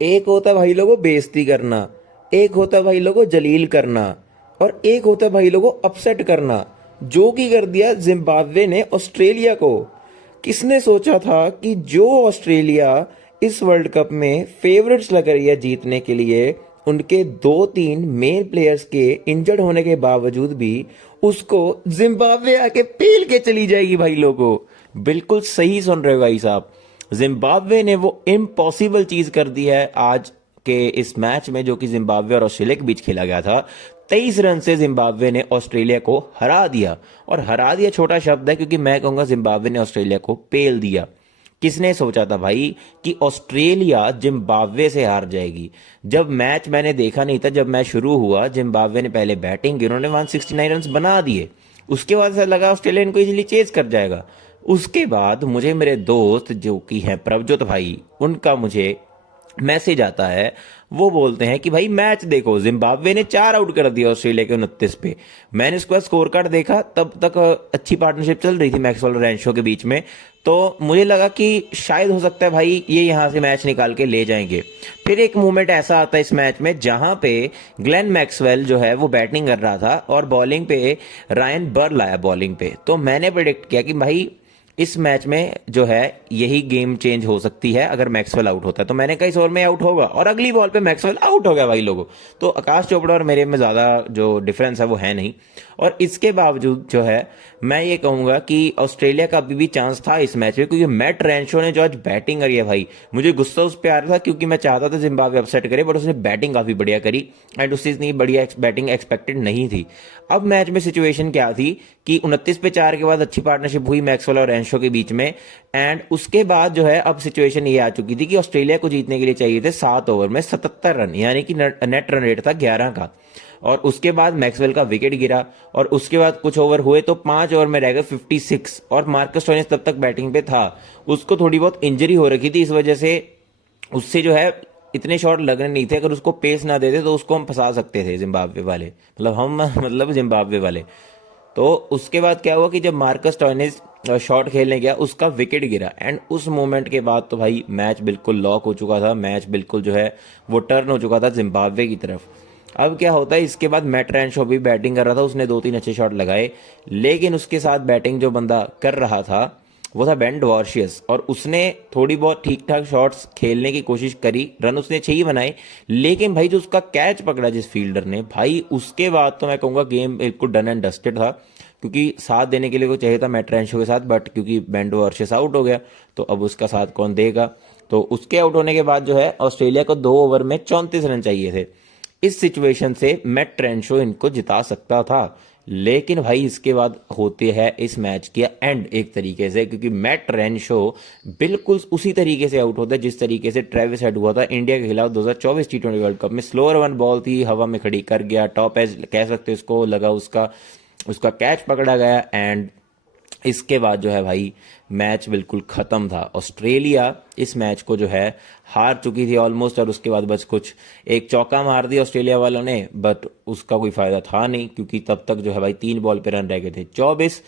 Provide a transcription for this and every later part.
एक होता है भाई लोगों बेइज्जती करना, एक होता है भाई लोगों जलील करना, और एक होता है भाई लोगों अपसेट करना। जो कि कर दिया जिम्बाब्वे ने ऑस्ट्रेलिया को। किसने सोचा था कि जो ऑस्ट्रेलिया इस वर्ल्ड कप में फेवरेट्स लग रही है जीतने के लिए, उनके दो तीन मेन प्लेयर्स के इंजर्ड होने के बावजूद भी उसको जिम्बाब्वे आके पेल के चली जाएगी भाई लोगों। बिल्कुल सही सुन रहे हो भाई साहब। जिम्बाब्वे ने वो इम्पॉसिबल चीज कर दी है आज के इस मैच में, जो कि जिम्बाब्वे और ऑस्ट्रेलिया के बीच खेला गया था। 23 रन से जिम्बाब्वे ने ऑस्ट्रेलिया को हरा दिया। और हरा दिया छोटा शब्द है, क्योंकि मैं कहूंगा जिम्बाब्वे ने ऑस्ट्रेलिया को पेल दिया। किसने सोचा था भाई कि ऑस्ट्रेलिया जिम्बाब्वे से हार जाएगी। जब मैच मैंने देखा नहीं था, जब मैच शुरू हुआ जिम्बाब्वे ने पहले बैटिंग की, उन्होंने 169 रन बना दिए। उसके बाद ऐसा लगा ऑस्ट्रेलिया इनको इजीली चेज कर जाएगा। उसके बाद मुझे मेरे दोस्त जो कि हैं प्रभजोत भाई, उनका मुझे मैसेज आता है। वो बोलते हैं कि भाई मैच देखो, जिम्बाब्वे ने 4 आउट कर दिया ऑस्ट्रेलिया के 29 पे। मैंने उसके बाद स्कोर कार्ड देखा, तब तक अच्छी पार्टनरशिप चल रही थी मैक्सवेल और रेंशो के बीच में। तो मुझे लगा कि शायद हो सकता है भाई ये यहां से मैच निकाल के ले जाएंगे। फिर एक मोमेंट ऐसा आता है इस मैच में जहां पे ग्लेन मैक्सवेल जो है वो बैटिंग कर रहा था और बॉलिंग पे रायन बर्ल आया बॉलिंग पे। तो मैंने प्रिडिक्ट किया कि भाई इस मैच में जो है यही गेम चेंज हो सकती है अगर मैक्सवेल आउट होता है। तो मैंने कहा इस ओवर में आउट होगा, और अगली बॉल पे मैक्सवेल आउट हो गया भाई लोगों। तो आकाश चोपड़ा और मेरे में ज़्यादा जो डिफरेंस है वो है नहीं। और इसके बावजूद जो है मैं ये कहूंगा कि ऑस्ट्रेलिया का अभी भी चांस था इस मैच में, क्योंकि मैट रेंशो ने जो आज बैटिंग करी है भाई, मुझे गुस्सा उस पर आ रहा था क्योंकि मैं चाहता था जिम्बाब्वे अपसेट करे, बट उसने बैटिंग काफ़ी बढ़िया करी। एंड उससे इतनी बढ़िया बैटिंग एक्सपेक्टेड नहीं थी। अब मैच में सिचुएशन क्या थी कि 29 पे 4 के बाद अच्छी पार्टनरशिप हुई मैक्सवेल और रेंशो के बीच में। एंड उसके बाद जो है अब सिचुएशन ये आ चुकी थी कि ऑस्ट्रेलिया को जीतने के लिए चाहिए थे 7 ओवर में 77 रन, यानी कि नेट रन रेट था 11 का। और उसके बाद मैक्सवेल का विकेट गिरा, और उसके बाद कुछ ओवर हुए तो 5 ओवर में रह गए 56। और मार्कस स्टोइनिस तब तक बैटिंग पे था, उसको थोड़ी बहुत इंजरी हो रखी थी, इस वजह से उससे जो है इतने शॉट लगने नहीं थे। अगर उसको पेस ना देते तो उसको हम फंसा सकते थे जिम्बाब्वे वाले, मतलब हम मतलब जिम्बाब्वे वाले। तो उसके बाद क्या हुआ कि जब मार्कस टॉयनिस शॉट खेलने गया, उसका विकेट गिरा। एंड उस मोमेंट के बाद तो भाई मैच बिल्कुल लॉक हो चुका था, मैच बिल्कुल जो है वो टर्न हो चुका था जिम्बाब्वे की तरफ। अब क्या होता है, इसके बाद मैट रैनशो भी बैटिंग कर रहा था, उसने 2-3 अच्छे शॉट लगाए। लेकिन उसके साथ बैटिंग जो बंदा कर रहा था वो था बेन डवॉर्शियस, और उसने थोड़ी बहुत ठीक ठाक शॉट्स खेलने की कोशिश करी, रन उसने 6 ही बनाए। लेकिन भाई जो उसका कैच पकड़ा जिस फील्डर ने, भाई उसके बाद तो मैं कहूंगा गेम बिल्कुल डन एंड डस्टेड था। क्योंकि साथ देने के लिए को चाहिए था मैट रेंशो के साथ, बट क्योंकि बेन डवॉर्शियस आउट हो गया तो अब उसका साथ कौन देगा। तो उसके आउट होने के बाद जो है ऑस्ट्रेलिया को 2 ओवर में 34 रन चाहिए थे। इस सिचुएशन से मैट रेंशो इनको जिता सकता था। लेकिन भाई इसके बाद होते हैं इस मैच के एंड एक तरीके से, क्योंकि मैट रेनशो बिल्कुल उसी तरीके से आउट होता है जिस तरीके से ट्रेविस हेड हुआ था इंडिया के खिलाफ 2024 टी20 वर्ल्ड कप में। स्लोअर वन बॉल थी, हवा में खड़ी कर गया, टॉप एज कह सकते हो इसको, लगा उसका, उसका कैच पकड़ा गया। एंड इसके बाद जो है भाई मैच बिल्कुल खत्म था। ऑस्ट्रेलिया इस मैच को जो है हार चुकी थी ऑलमोस्ट, और उसके बाद बस कुछ एक चौका मार दिया ऑस्ट्रेलिया वालों ने, बट उसका कोई फायदा था नहीं, क्योंकि तब तक जो है भाई 3 बॉल पे रन रह गए थे 24।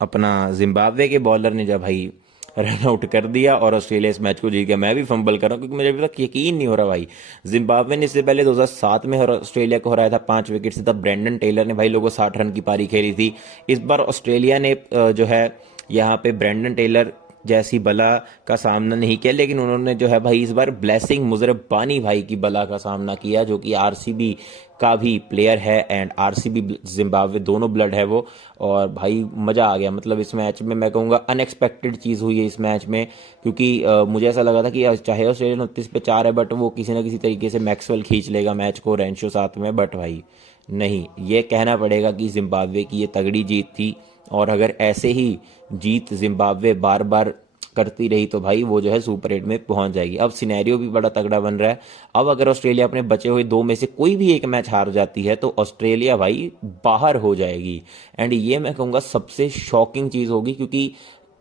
अपना जिम्बाब्वे के बॉलर ने जब भाई रन आउट कर दिया और ऑस्ट्रेलिया इस मैच को जीत गया। मैं भी फंबल कर रहा हूँ क्योंकि मुझे अभी तक यकीन नहीं हो रहा भाई। जिम्बाब्वे ने इससे पहले 2007 में ऑस्ट्रेलिया को हराया था 5 विकेट से, तब ब्रेंडन टेलर ने भाई लोगों 60 रन की पारी खेली थी। इस बार ऑस्ट्रेलिया ने जो है यहाँ पे ब्रेंडन टेलर जैसी बला का सामना नहीं किया, लेकिन उन्होंने जो है भाई इस बार ब्लेसिंग मुजरबानी भाई की बला का सामना किया, जो कि आरसीबी का भी प्लेयर है एंड आरसीबी जिम्बाब्वे दोनों ब्लड है वो। और भाई मज़ा आ गया, मतलब इस मैच में मैं कहूँगा अनएक्सपेक्टेड चीज़ हुई है इस मैच में। क्योंकि मुझे ऐसा लगा था कि चाहे ऑस्ट्रेलिया 29 पे 4 है, बट वो किसी ना किसी तरीके से मैक्सवेल खींच लेगा मैच को, रेंशो साथ में, बट भाई नहीं, ये कहना पड़ेगा कि जिम्बाब्वे की ये तगड़ी जीत थी। और अगर ऐसे ही जीत जिम्बाब्वे बार बार करती रही तो भाई वो जो है सुपर 8 में पहुंच जाएगी। अब सिनेरियो भी बड़ा तगड़ा बन रहा है। अब अगर ऑस्ट्रेलिया अपने बचे हुए 2 में से कोई भी एक मैच हार जाती है तो ऑस्ट्रेलिया भाई बाहर हो जाएगी। एंड ये मैं कहूँगा सबसे शॉकिंग चीज़ होगी, क्योंकि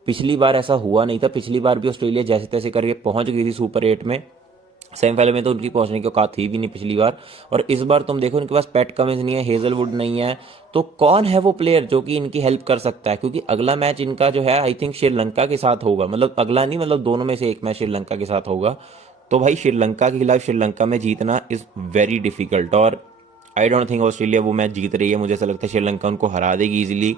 पिछली बार ऐसा हुआ नहीं था। पिछली बार भी ऑस्ट्रेलिया जैसे तैसे करके पहुंच गई थी सुपर 8 में, सेमीफाइनल में तो उनकी पहुंचने की औकात थी भी नहीं पिछली बार। और इस बार तुम देखो उनके पास पैट कमिंस नहीं है, हेजलवुड नहीं है, तो कौन है वो प्लेयर जो कि इनकी हेल्प कर सकता है। क्योंकि अगला मैच इनका जो है आई थिंक श्रीलंका के साथ होगा, मतलब अगला नहीं, मतलब दोनों में से एक मैच श्रीलंका के साथ होगा। तो भाई श्रीलंका के खिलाफ श्रीलंका में जीतना इज़ वेरी डिफिकल्ट, और आई डोंट थिंक ऑस्ट्रेलिया वो मैच जीत रही है। मुझे ऐसा लगता है श्रीलंका उनको हरा देगी इजीली।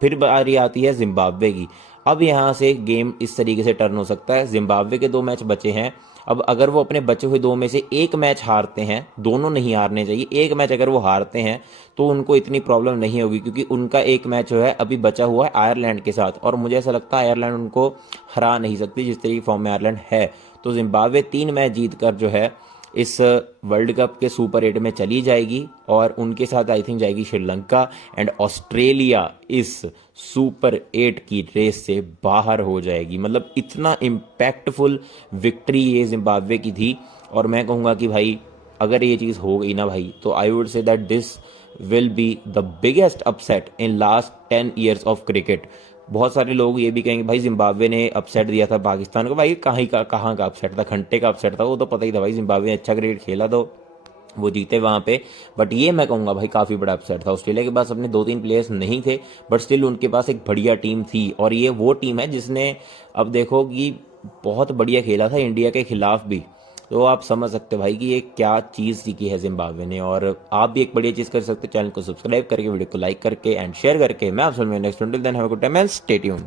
फिर बारी आती है जिम्बाब्वे की। अब यहाँ से गेम इस तरीके से टर्न हो सकता है, जिम्बाब्वे के 2 मैच बचे हैं। अब अगर वो अपने बचे हुए 2 में से एक मैच हारते हैं, दोनों नहीं हारने चाहिए, एक मैच अगर वो हारते हैं तो उनको इतनी प्रॉब्लम नहीं होगी, क्योंकि उनका एक मैच जो है अभी बचा हुआ है आयरलैंड के साथ, और मुझे ऐसा लगता है आयरलैंड उनको हरा नहीं सकती जिस तरीके फॉर्म में आयरलैंड है। तो जिम्बाब्वे 3 मैच जीत कर जो है इस वर्ल्ड कप के सुपर 8 में चली जाएगी, और उनके साथ आई थिंक जाएगी श्रीलंका, एंड ऑस्ट्रेलिया इस सुपर 8 की रेस से बाहर हो जाएगी। मतलब इतना इम्पैक्टफुल विक्ट्री ये जिम्बाब्वे की थी। और मैं कहूँगा कि भाई अगर ये चीज़ हो गई ना भाई, तो I would say that this will be the biggest upset in last 10 years of cricket. बहुत सारे लोग ये भी कहेंगे भाई जिम्बाब्वे ने अपसेट दिया था पाकिस्तान को। भाई कहाँ का अपसेट था, घंटे का अपसेट था, वो तो पता ही था भाई जिम्बाब्वे ने अच्छा क्रिकेट खेला तो वो जीते वहाँ पे। बट ये मैं कहूँगा भाई काफ़ी बड़ा अपसेट था। ऑस्ट्रेलिया के पास अपने 2-3 प्लेयर्स नहीं थे, बट स्टिल उनके पास एक बढ़िया टीम थी, और ये वो टीम है जिसने अब देखो कि बहुत बढ़िया खेला था इंडिया के खिलाफ भी। तो आप समझ सकते हो भाई कि ये क्या चीज़ सीखी है जिम्बाब्वे ने। और आप भी एक बढ़िया चीज़ कर सकते हो, चैनल को सब्सक्राइब करके, वीडियो को लाइक करके एंड शेयर करके। मैं आप next, till then have a good time and stay tuned.